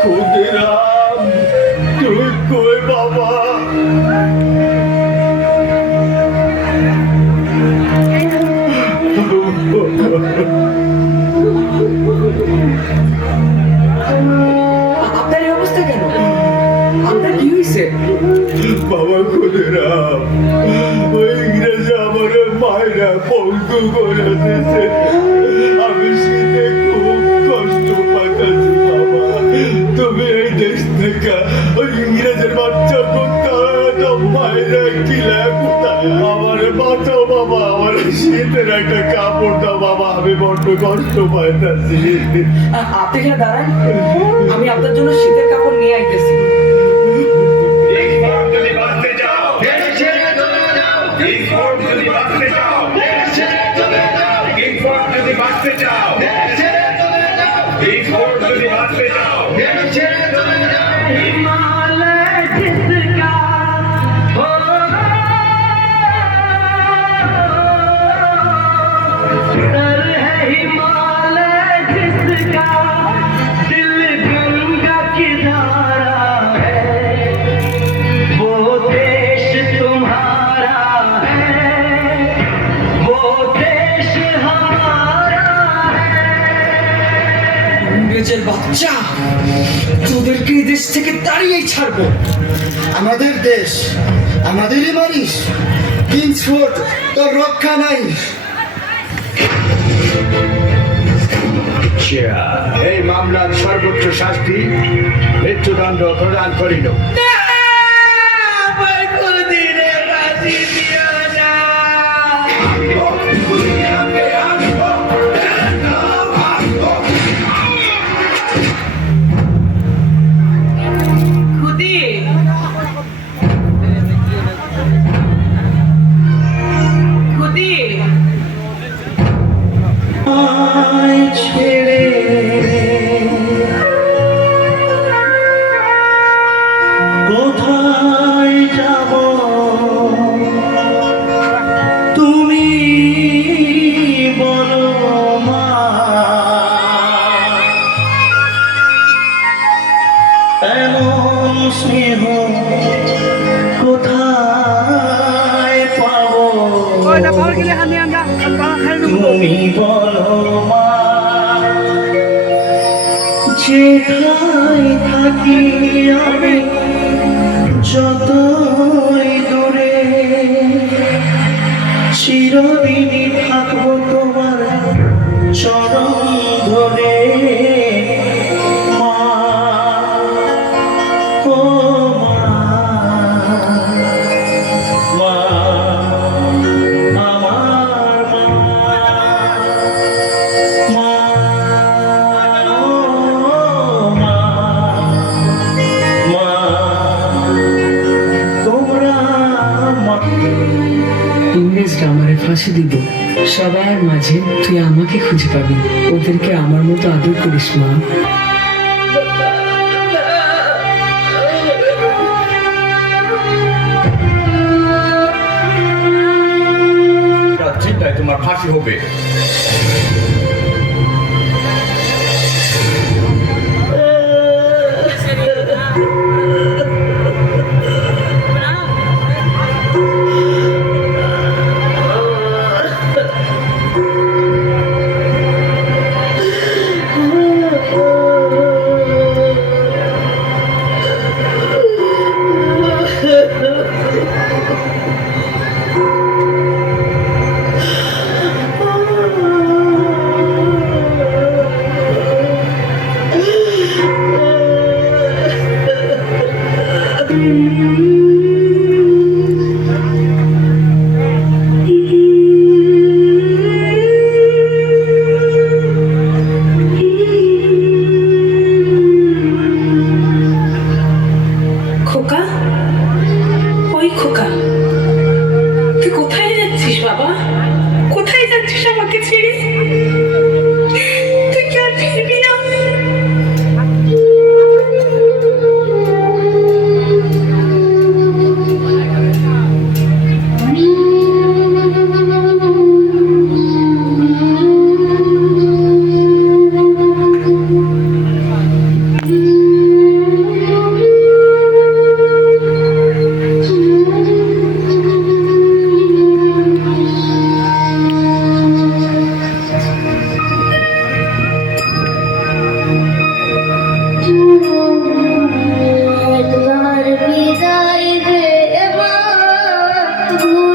ক্ষুদিরাম, তুই কই বাবা? আপনার এই অবস্থা কেন? আপনার কি হয়েছে? বাবা ক্ষুদিরাম, ওই ইংরেজি আমার মায়েরা পঙ্গু করে দিয়েছে। আমি শীতে খুব কষ্ট পাইতেছি বাবা। তুমি এই দেশ থেকে ওই ইংরেজের বাচ্চা কোথায় মায়েরা কিলা কোথায়? আমার বাঁচাও বাবা, আমার শীতের একটা কাপড় দাও বাবা, আমি বড্ড কষ্ট পাইতেছি। আপনি এখানে দাঁড়ান, আমি আপনার জন্য শীতের কাপড় নিয়ে আইতেছি। ইংরেজের বাচ্চা, তোদেরকে এই দেশ থেকে তাড়িয়েই ছাড়বো। আমাদের দেশ আমাদেরই মারিস, কিংসফোর্ড তোর রক্ষা নাই। এই মামলার সর্বোচ্চ শাস্তি মৃত্যুদণ্ড প্রদান করিল। কোথায় যাব তুমি বলো মা, এমন স্নেহ কোথায় পাবো তুমি বলো মা, যেখানে থাকি আমি যতই দূরে, চিরদিনই থাকবো তোমার চরণ ধরে। মা, ও মা, মা, আমার মা, ইংরেজরা আমারে ফাঁসি দিব, সবার মাঝে তুই আমাকে খুঁজে পাবি। ওদেরকে আমার মতো আদর করিস মা। চিন্তায় তোমার ফাঁসি হবে। গো